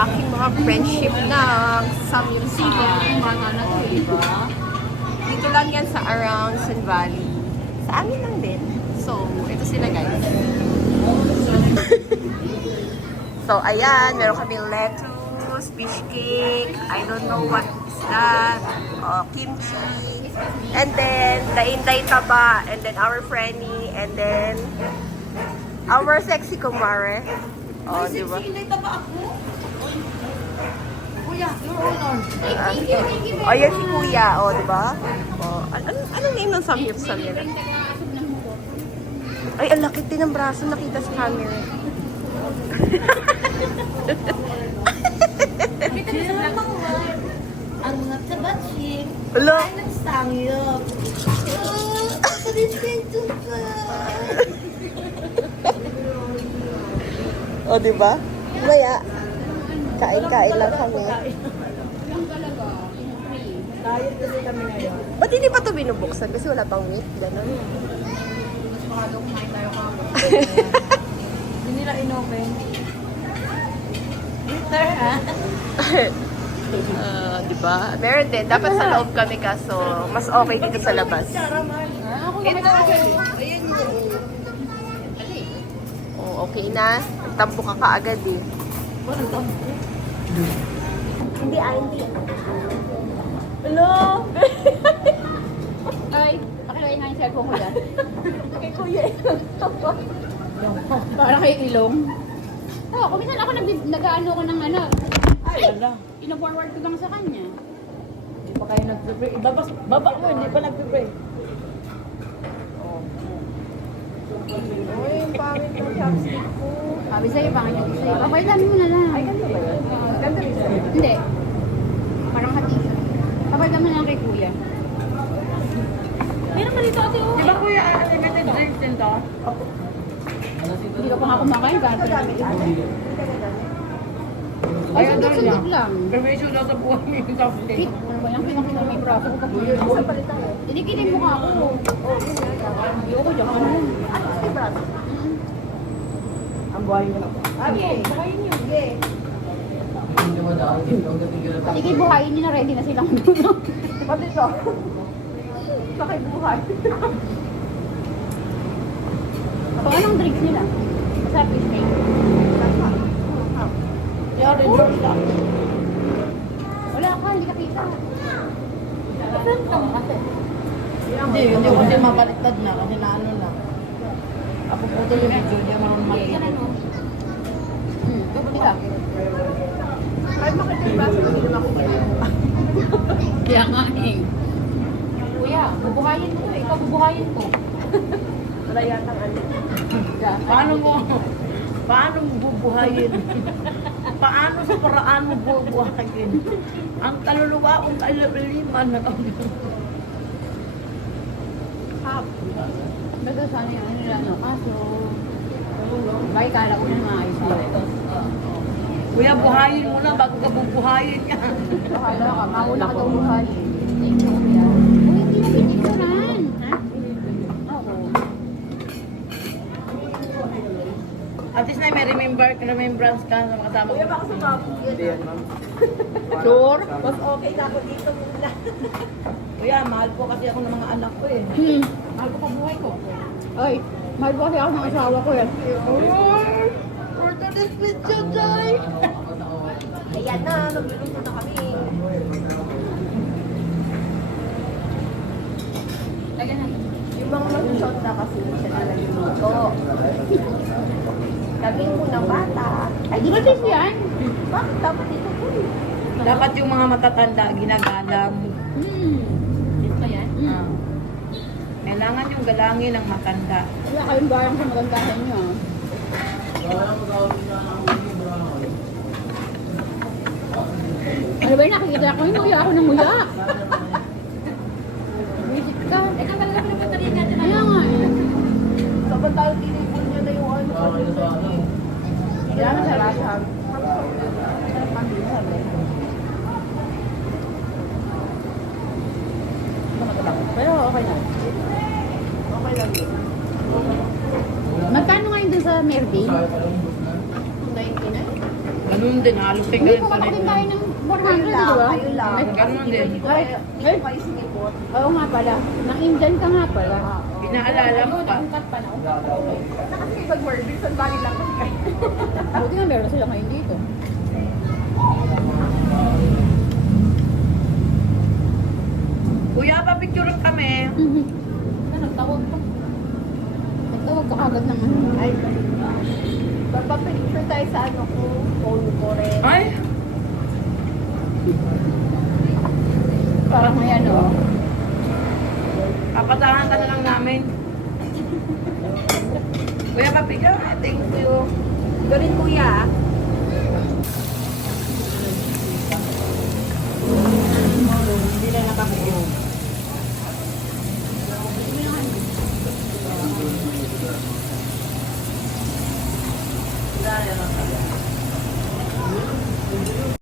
aking mga friendship na samyup-samyup. Diba? Dito lang yan sa around Sun Valley. Sa amin lang din. So, ito sila guys. So, ayan. Meron kaming lettuce, fish cake. I don't know what is that. Kimchi. And then, the Inday Taba. And then, our Frenny. And then, our sexy kumare. Oh, di ba? Inday Taba ako? Kuya, your honor. Oh, yan si Kuya. Oh, di ba? Oh, anong name ng samyup-samyup? Ay, ang laki din ng braso. Nakita sa camera. Ang nagsabatsin. Hello? Ay, nagsangiyot. O, di ba? Maya. Kain-kain lang kami. Diet kasi kami ngayon. Ba't hindi pa ito binubuksan? Kasi wala pang meat. Ganun. Mas makado kumain tayo kapag. Hindi nila inopen. Bitter, ha? Di ba? Meron din. Dapat sa loob kami kaso mas okay dito sa labas. Ako Ito. Ayan yun. Oh, okay na. Tampo ka kaagad eh. Walang tampo. Hindi, hindi. Hello? Ay, pakilain nga yung cellphone ko yan. Kay Kuya. Para kay ilong. Oo, kumisan ako nag-ano ko ng ano. Ay, wala. Ino-forward ko lang sa kanya. Hindi pa kayo nag-pray. Baba mo, hindi pa nag-pray. Uy, yung pangit ng chopstick ko. Sabi sa'yo, pangit yung sa'yo. Okay, dami mo na lang. Ay, ganda ba yun? Ganda rin sa'yo. Hindi. Parang hati. Kapag naman lang kay kuya. Meron pa dito ate, oh. Di ba kuya, unlimited drinks din to? Hindi ka pa nga kumakain. Gano'n Madami lang. ate. Ay, sundot-sundot lang. Permission na sa buhay mo yung soft Kit, drink. ano ba yan? Pinakita may braso ko pa po yun. Isang palitan ko. Tinikitin mo ka ako. Oh, yun nga. Hindi ako dyan. Ano yan? Ano si Brad? Ang buhay mo. Okay, buhayin niyo. Yeah. Sige, buhayin niyo na ready na silang dulo. Pati ito. Pakibuhay. So, anong drinks nila? Masarap yung steak. Kaya reserve lang. Wala ka, hindi ka kita. Saan ka mo kasi? Hindi kasi mabaliktad na kasi naano na. Ako po ito yung video, hindi marunong Hindi ka na, mag-edit. no? Kapag ka. Ay, makita yung baso. Hindi naman ako Kaya nga eh. Kuya, bubuhayin mo to. Ikaw bubuhayin ko. wala yatang ano. Paano mo bubuhayin? Paano sa paraan mo bubuhayin? Ang kaluluwa kong kailaliman na Hap. Baga sana yung ano nila, no? Kaso, bay, kala ko na mga ayos mo. Kuya, buhayin mo na bago ka bubuhayin ka. Bahala ka, mauna ka daw buhayin. Thank you, kuya. Uy, hindi mo pinicturan. Ha? Oo. At least na may remembrance ka sa mga kasama Kuya, baka sa papo. Hindi yan, ma'am. Sure? Mas okay na ako dito muna. Kuya, mahal po kasi ako ng mga anak ko eh. Mahal ko pa buhay ko. Ay, mahal ko kasi ako ng asawa ko yan. For today's video, Joy! Ayan na, nagluluto na kami. Lagyan natin. Yung mga mag-shot na kasi siya na nagluluto. Sabi mo ng bata. Ay, Di ba sis yan? bakit dapat dito po? Dapat yung mga matatanda, ginagalang. Dito yan? Ah. Kailangan yung galangin ng matanda. Wala kayong barang sa magandahan nyo. Ano ba yung nakikita ko? Hinuya ako ng muya. Visit ka. Eh, kang talaga pinapunta rin natin. Kaya nga eh. Samantalang tinipon niya na yung ano. Kailangan sa lahat. Pero okay na. Okay lang yun. Magkano ngayon dun sa Merdin? 99? Ganun din, halos kay Hindi ganun po pa rin. din tayo ng 400, Kayo di lang, ba? kayo lang. Ganun din. Ay, ay, Kayo sinipot. oo nga pala. Nang-Indian ka nga pala. Pinaalala mo pa. Kasi pag Wilson Valley lang kasi kayo. Buti nga meron sila ngayon dito. Kuya, pa-picture kami. Nagtawag pa. Nagtawag ka agad ng ano. Ay, papapicture tayo sa ano ko, phone ko rin. Ay, Parang may ano. papatahan ka na lang namin. Kuya, pa-picture. Thank you. Ganun kuya. Hindi na nakapicture. Dahil lang.